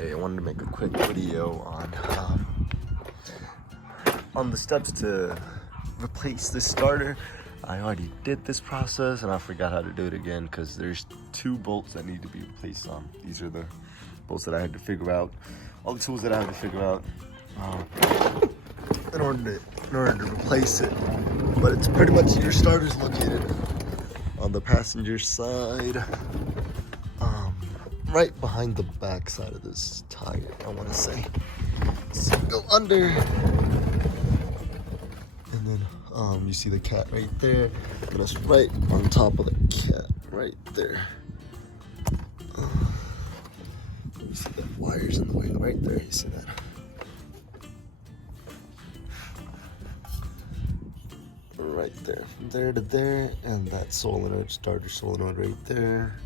Hey, I wanted to make a quick video on the steps to replace the starter. I already did this process and I forgot how to do it again because there's 2 bolts that need to be replaced. These are the bolts that I had to figure out, all the tools that I had to figure out in order to replace it. But it's pretty much, your starter's located on the passenger side, right behind the back side of this tire, I want to say. So go under, and then you see the cat right there, and it's right on top of the cat right there. You see the wires in the way right there, you see that? Right there, from there to there, and that solenoid, starter solenoid right there.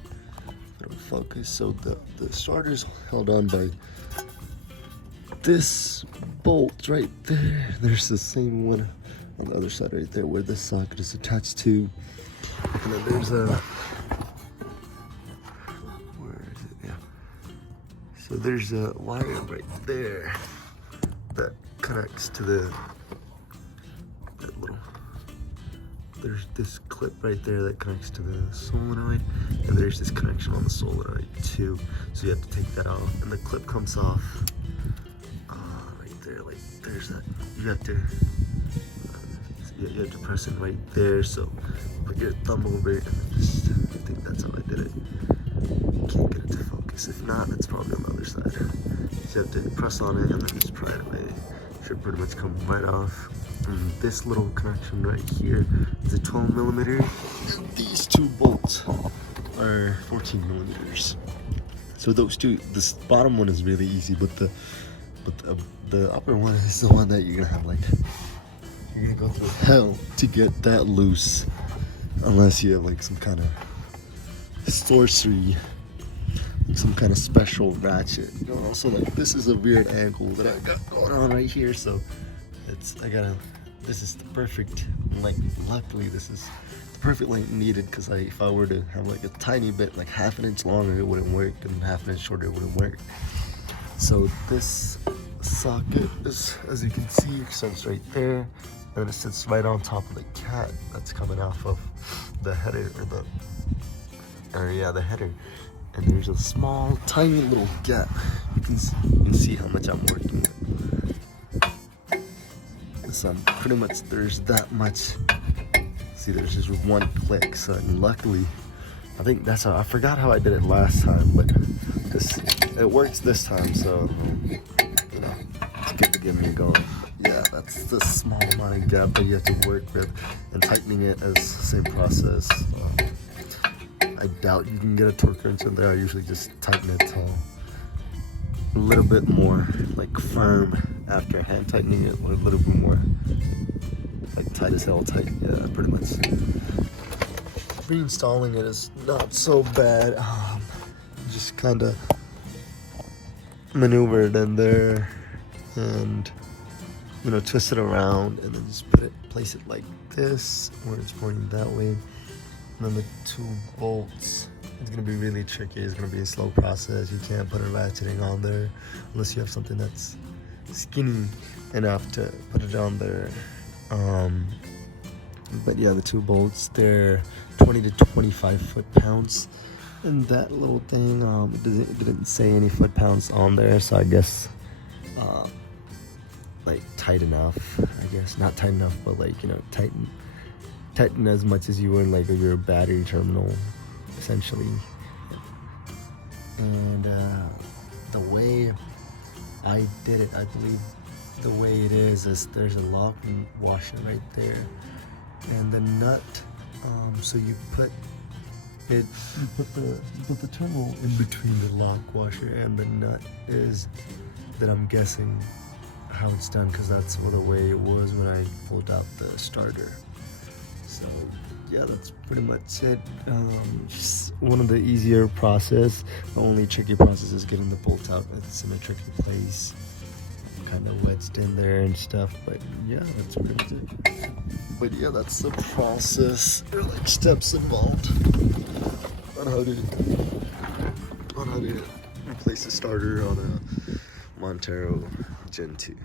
It'll focus. So the starter's held on by this bolt right there. There's the same one on the other side right there where this socket is attached to. And then there's a, where is it? Yeah. So there's a wire right there that connects to that little, there's this clip right there that connects to the solenoid, and there's this connection on the solenoid too. So you have to take that off, and the clip comes off right there. Like there's that. You have to press it right there. So put your thumb over it, and then just, I think that's how I did it. Can't get it to focus. If not, it's probably on the other side. So you have to press on it and then just pry it away. Should pretty much come right off. And this little connection right here is a 12 millimeter, and these 2 bolts are 14 millimeters. So those 2, this bottom one is really easy, but the upper one is the one that you're gonna have, like, you're gonna go through hell to get that loose, unless you have like some kind of sorcery, some kind of special ratchet. You know, also, like, this is a weird angle that I got going on right here, so this is the perfect, like, luckily this is the perfect length needed, because if I were to have like a tiny bit, like half an inch longer, it wouldn't work, and half an inch shorter, it wouldn't work. So this socket is, as you can see, starts right there, and it sits right on top of the cat that's coming off of the header, the header. And there's a small, tiny little gap. You can see how much I'm working with. So pretty much there's that much. See, there's just one click. So luckily, I think that's how, I forgot how I did it last time, but it works this time. So, you know, it's good to get me going. Yeah, that's the small amount of gap that you have to work with, and tightening it is the same process. I doubt you can get a torque wrench in there. I usually just tighten it till a little bit more like firm after hand tightening it, or a little bit more like tight as hell tight. Yeah, pretty much. Reinstalling it is not so bad. Just kind of maneuver it in there, and you know, twist it around, and then just place it like this, where it's pointing that way. And then the 2 bolts, it's going to be really tricky. It's going to be a slow process. You can't put a ratcheting on there unless you have something that's skinny enough to put it on there. But yeah, the 2 bolts, they're 20 to 25 foot-pounds. And that little thing, it didn't say any foot-pounds on there, so I guess like tight enough, I guess. Not tight enough, but like, you know, tighten as much as you would like your battery terminal, essentially. And the way I did it, I believe the way it is there's a lock washer right there, and the nut. So you put the terminal in between the lock washer and the nut is, that I'm guessing how it's done, because that's the way it was when I pulled out the starter. So yeah, that's pretty much it. Just one of the easier process. The only tricky process is getting the bolt out. It's in a tricky place, kind of wedged in there and stuff. But yeah, that's pretty much it. But yeah, that's the process. There are like steps involved on how to replace the starter on a Montero Gen 2.